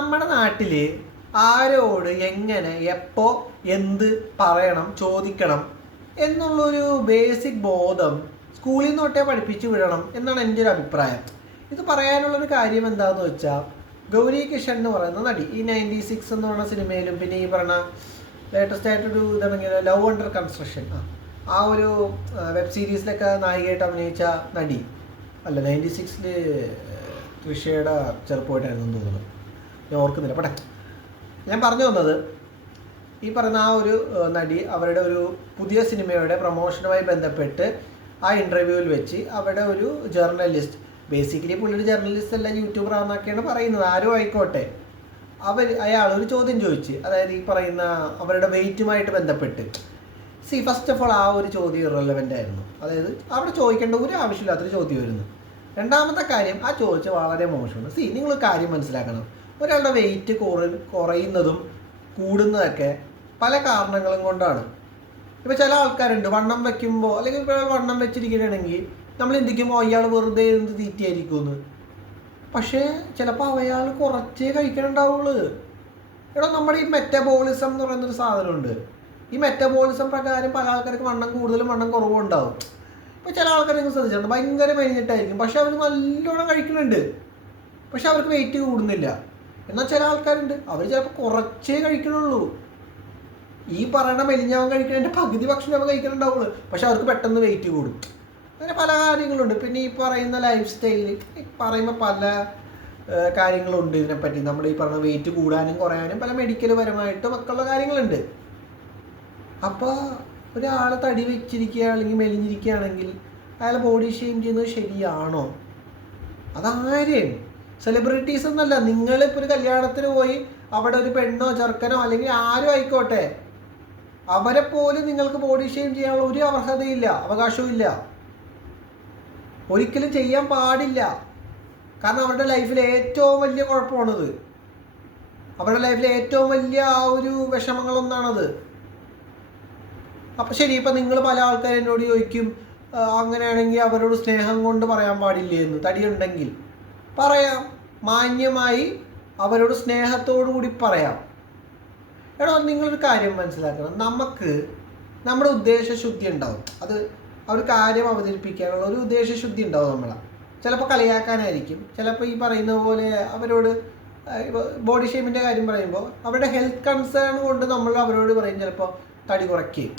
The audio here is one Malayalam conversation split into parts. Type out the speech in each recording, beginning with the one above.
നമ്മുടെ നാട്ടിൽ ആരോട് എങ്ങനെ എപ്പോൾ എന്ത് പറയണം ചോദിക്കണം എന്നുള്ളൊരു ബേസിക് ബോധം സ്കൂളിൽ നിന്ന് തൊട്ടേ പഠിപ്പിച്ചു വിടണം എന്നാണ് എൻ്റെ ഒരു അഭിപ്രായം. ഇത് പറയാനുള്ളൊരു കാര്യം എന്താണെന്ന് വെച്ചാൽ, ഗൗരി കിഷൻ എന്ന് പറയുന്ന നടി ഈ 96 എന്ന് പറയുന്ന സിനിമയിലും പിന്നെ ഈ പറഞ്ഞ ലേറ്റസ്റ്റ് ആയിട്ടൊരു ഇതാണെങ്കിൽ ലവ് അണ്ടർ കൺസ്ട്രക്ഷൻ ആ ഒരു വെബ് സീരീസിലൊക്കെ നായികയായിട്ട് അഭിനയിച്ച നടി അല്ല, 96 തൃഷയുടെ ചെറുപ്പമായിട്ടായിരുന്നു തോന്നുന്നു, ഞാൻ ഓർക്കുന്നില്ല. പട്ടെ, ഞാൻ പറഞ്ഞു വന്നത് ഈ പറയുന്ന ആ ഒരു നടി അവരുടെ ഒരു പുതിയ സിനിമയുടെ പ്രൊമോഷനുമായി ബന്ധപ്പെട്ട് ആ ഇൻ്റർവ്യൂവിൽ വെച്ച് അവരുടെ ഒരു ജേർണലിസ്റ്റ്, ബേസിക്കലി പുള്ളിയുടെ ജേർണലിസ്റ്റ് അല്ല യൂട്യൂബർ ആണെന്നൊക്കെയാണ് പറയുന്നത്, ആരും ആയിക്കോട്ടെ, അയാളൊരു ചോദ്യം ചോദിച്ച്, അതായത് ഈ പറയുന്ന അവരുടെ വെയിറ്റുമായിട്ട് ബന്ധപ്പെട്ട്. ഫസ്റ്റ് ഓഫ് ഓൾ ആ ഒരു ചോദ്യം ഇറലവൻ്റ് ആയിരുന്നു. അതായത് അവിടെ ചോദിക്കേണ്ട ഒരു ആവശ്യമില്ലാത്തൊരു ചോദ്യം വരുന്നു. രണ്ടാമത്തെ കാര്യം, ആ ചോദിച്ച് വളരെ മോശമാണ്. നിങ്ങൾ കാര്യം മനസ്സിലാക്കണം, ഒരാളുടെ വെയിറ്റ് കുറയുന്നതും കൂടുന്നതൊക്കെ പല കാരണങ്ങളും കൊണ്ടാണ്. ഇപ്പോൾ ചില ആൾക്കാരുണ്ട് വണ്ണം വയ്ക്കുമ്പോൾ, അല്ലെങ്കിൽ ഇപ്പോൾ വണ്ണം വെച്ചിരിക്കുകയാണെങ്കിൽ നമ്മൾ ചിന്തിക്കുമ്പോൾ അയാൾ വെറുതെ എന്ത് തീറ്റിയായിരിക്കുമെന്ന്. പക്ഷേ ചിലപ്പോൾ അയാൾ കുറച്ചേ കഴിക്കണുണ്ടാവുള്ളൂ. എടാ, നമ്മുടെ ഈ മെറ്റബോളിസം എന്ന് പറയുന്നൊരു സാധനമുണ്ട്. ഈ മെറ്റബോളിസം പ്രകാരം പല ആൾക്കാർക്ക് വണ്ണം കൂടുതലും വണ്ണം കുറവും ഉണ്ടാവും. ഇപ്പോൾ ചില ആൾക്കാർ നിങ്ങൾ ശ്രദ്ധിച്ചിട്ടുണ്ട്, ഭയങ്കര മെലിഞ്ഞിട്ടായിരിക്കും, പക്ഷെ അവർ നല്ലോണം കഴിക്കുന്നുണ്ട്, പക്ഷെ അവർക്ക് വെയിറ്റ് കൂടുന്നില്ല. എന്നാൽ ചില ആൾക്കാരുണ്ട്, അവർ ചിലപ്പോൾ കുറച്ചേ കഴിക്കണുള്ളൂ. ഈ പറയുന്ന മെലിഞ്ഞവൻ കഴിക്കുന്നതിൻ്റെ പകുതി ഭക്ഷണം അവൻ കഴിക്കുന്നുണ്ടാവുള്ളൂ, പക്ഷെ അവർക്ക് പെട്ടെന്ന് വെയിറ്റ് കൂടും. അങ്ങനെ പല കാര്യങ്ങളുണ്ട്. പിന്നെ ഈ പറയുന്ന ലൈഫ് സ്റ്റൈലിൽ പറയുമ്പോൾ പല കാര്യങ്ങളുണ്ട് ഇതിനെപ്പറ്റി. നമ്മൾ ഈ പറഞ്ഞ വെയിറ്റ് കൂടാനും കുറയാനും പല മെഡിക്കൽ പരമായിട്ടും ഒക്കെയുള്ള കാര്യങ്ങളുണ്ട്. അപ്പോൾ ഒരാൾ തടി വെച്ചിരിക്കുക അല്ലെങ്കിൽ മെലിഞ്ഞിരിക്കുകയാണെങ്കിൽ അയാൾ ബോഡി ഷെയിം ചെയ്യുന്നത് ശരിയാണോ? അതാരെയും സെലിബ്രിറ്റീസ് എന്നല്ല, നിങ്ങളിപ്പോൾ ഒരു കല്യാണത്തിന് പോയി അവിടെ ഒരു പെണ്ണോ ചെറുക്കനോ അല്ലെങ്കിൽ ആരും ആയിക്കോട്ടെ, അവരെ പോലും നിങ്ങൾക്ക് ബോഡി ഷെയിം ചെയ്യാനുള്ള ഒരു അർഹതയില്ല, അവകാശവും ഇല്ല, ഒരിക്കലും ചെയ്യാൻ പാടില്ല. കാരണം അവരുടെ ലൈഫിൽ ഏറ്റവും വലിയ കുഴപ്പമാണത്, അവരുടെ ലൈഫിലെ ഏറ്റവും വലിയ ആ ഒരു വിഷമങ്ങളൊന്നാണത്. അപ്പം ശരി, ഇപ്പം നിങ്ങൾ പല ആൾക്കാരും എന്നോട് ചോദിക്കും, അങ്ങനെയാണെങ്കിൽ അവരോട് സ്നേഹം കൊണ്ട് പറയാൻ പാടില്ലേ എന്ന്. തടിയുണ്ടെങ്കിൽ പറയാം, മാന്യമായി അവരോട് സ്നേഹത്തോടു കൂടി പറയാം. എടോ, നിങ്ങളൊരു കാര്യം മനസ്സിലാക്കണം, നമുക്ക് നമ്മുടെ ഉദ്ദേശശുദ്ധി ഉണ്ടാവും. അത് ആ ഒരു കാര്യം അവതരിപ്പിക്കാനുള്ള ഒരു ഉദ്ദേശശുദ്ധി ഉണ്ടാവും നമ്മളെ. ചിലപ്പോൾ കളിയാക്കാനായിരിക്കും, ചിലപ്പോൾ ഈ പറയുന്ന പോലെ അവരോട് ബോഡി ഷേമിൻ്റെ കാര്യം പറയുമ്പോൾ അവരുടെ ഹെൽത്ത് കൺസേൺ കൊണ്ട് നമ്മൾ അവരോട് പറയും ചിലപ്പോൾ തടി കുറയ്ക്കുകയും.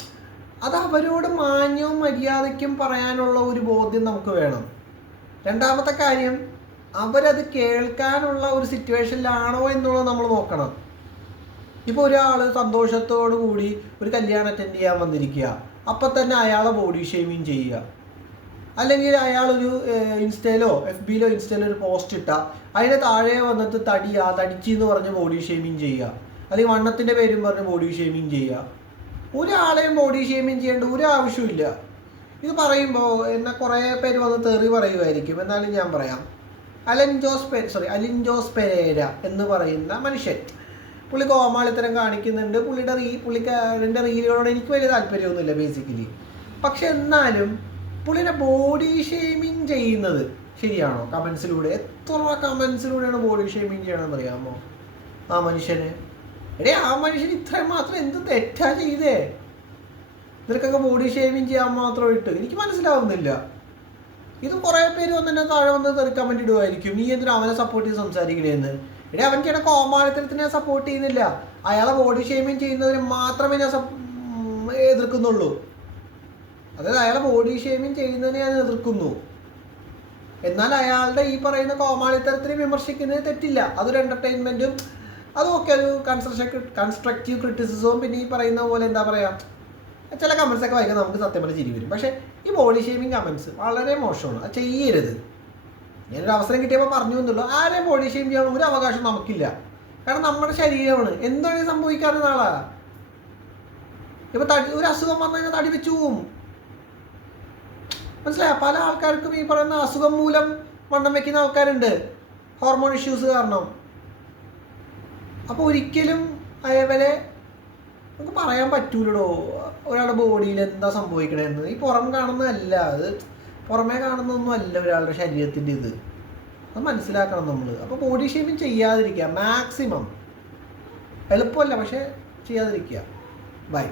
അത് അവരോട് മാന്യവും മര്യാദയ്ക്കും പറയാനുള്ള ഒരു ബോധ്യം നമുക്ക് വേണം. രണ്ടാമത്തെ കാര്യം, അവരത് കേൾക്കാനുള്ള ഒരു സിറ്റുവേഷനിലാണോ എന്നുള്ളത് നമ്മൾ നോക്കണം. ഇപ്പോൾ ഒരാൾ സന്തോഷത്തോടു കൂടി ഒരു കല്യാണം അറ്റൻഡ് ചെയ്യാൻ വന്നിരിക്കുക, അപ്പം തന്നെ അയാളെ ബോഡി ഷേമിങ് ചെയ്യുക, അല്ലെങ്കിൽ അയാളൊരു ഇൻസ്റ്റയിലോ FBയിലോ ഒരു പോസ്റ്റ് ഇട്ടാൽ അതിന് താഴെ വന്നിട്ട് തടിച്ചി എന്ന് പറഞ്ഞ് ബോഡി ഷേമിങ് ചെയ്യുക, അല്ലെങ്കിൽ വണ്ണത്തിൻ്റെ പേരും പറഞ്ഞ് ബോഡി ഷേമിങ് ചെയ്യുക. ഒരാളെയും ബോഡി ഷേമിങ് ചെയ്യേണ്ട ഒരു ആവശ്യമില്ല. ഇത് പറയുമ്പോൾ എന്നാൽ കുറേ പേര് വന്ന് തെറി പറയുമായിരിക്കും, എന്നാലും ഞാൻ പറയാം. അലിൻ ജോസ് പെരേര എന്ന് പറയുന്ന മനുഷ്യൻ, പുള്ളി കോമാളിത്തരം കാണിക്കുന്നുണ്ട്. പുള്ളിക്കാരൻ്റെ റീലുകളോട് എനിക്ക് വലിയ താല്പര്യമൊന്നുമില്ല ബേസിക്കലി. പക്ഷെ എന്നാലും പുള്ളിയുടെ ബോഡി ഷേമിങ് ചെയ്യുന്നത് ശരിയാണോ? കമൻസിലൂടെ എത്ര കമൻസിലൂടെയാണ് ബോഡി ഷേമിങ് ചെയ്യണമെന്ന് അറിയാമോ ആ മനുഷ്യന്? ആ മനുഷ്യൻ ഇത്രയും മാത്രം എന്ത് തെറ്റാ ചെയ്തേ? ഇവർക്കൊക്കെ ബോഡി ഷേമിങ് ചെയ്യാൻ മാത്രമായിട്ട് എനിക്ക് മനസ്സിലാവുന്നില്ല. ഇത് കുറേ പേര് വന്നെ താഴെ വന്ന് തെറി കമൻറ്റ് ഇടുമായിരിക്കും, നീ എന്തിനാ അവനെ സപ്പോർട്ട് ചെയ്ത് സംസാരിക്കണേന്ന്. അവൻ ചെയ്യണ കോമാളിത്തരത്തിനെ സപ്പോർട്ട് ചെയ്യുന്നില്ല, അയാളെ ബോഡി ഷേമിങ് ചെയ്യുന്നതിന് മാത്രമേ ഞാൻ എതിർക്കുന്നുള്ളൂ. അതായത് അയാളെ ബോഡി ഷേമിങ് ചെയ്യുന്നതിനെ ഞാൻ എതിർക്കുന്നു. എന്നാൽ അയാളുടെ ഈ പറയുന്ന കോമാളിത്തരത്തിനെ വിമർശിക്കുന്നത് തെറ്റില്ല, അതൊരു എൻ്റർടൈൻമെൻറ്റും അതൊക്കെ ഒരു കൺസ്ട്രക്റ്റീവ് ക്രിറ്റിസിസവും. പിന്നെ ഈ പറയുന്ന പോലെ എന്താ പറയുക, ചില കമൻസൊക്കെ വായിക്കാൻ നമുക്ക് സത്യം പറഞ്ഞ ചിരി വരും. പക്ഷേ ഈ ബോഡി ഷേമിങ് കമൻസ് വളരെ മോശമാണ്, അത് ചെയ്യരുത്. ഞാനൊരു അവസരം കിട്ടിയപ്പോൾ പറഞ്ഞു എന്നുള്ളൂ. ആരെയും ബോഡി ഷെയിം ചെയ്യാനുള്ള ഒരു അവകാശം നമുക്കില്ല. കാരണം നമ്മുടെ ശരീരമാണ്, എന്താണ് സംഭവിക്കാറുള്ള നാളാ. ഇപ്പം ഒരു അസുഖം വന്നു കഴിഞ്ഞാൽ തടി വെച്ചു പോവും, മനസ്സിലായ? പല ആൾക്കാർക്കും ഈ പറയുന്ന അസുഖം മൂലം വണ്ണം വെക്കുന്ന ആൾക്കാരുണ്ട്, ഹോർമോൺ ഇഷ്യൂസ് കാരണം. അപ്പോൾ ഒരിക്കലും അതേപോലെ നമുക്ക് പറയാൻ പറ്റൂലടോ ഒരാളുടെ ബോഡിയിൽ എന്താ സംഭവിക്കണമെന്ന്. ഈ പുറം കാണുന്നതല്ല, അത് പുറമേ കാണുന്നതൊന്നും അല്ല ഒരാളുടെ ശരീരത്തിൻ്റെ ഇത്. അത് മനസ്സിലാക്കണം നമ്മൾ. അപ്പോൾ ബോഡി ഷേമിങ് ചെയ്യാതിരിക്കുക മാക്സിമം. എളുപ്പമല്ല, പക്ഷേ ചെയ്യാതിരിക്കുക. ബൈ.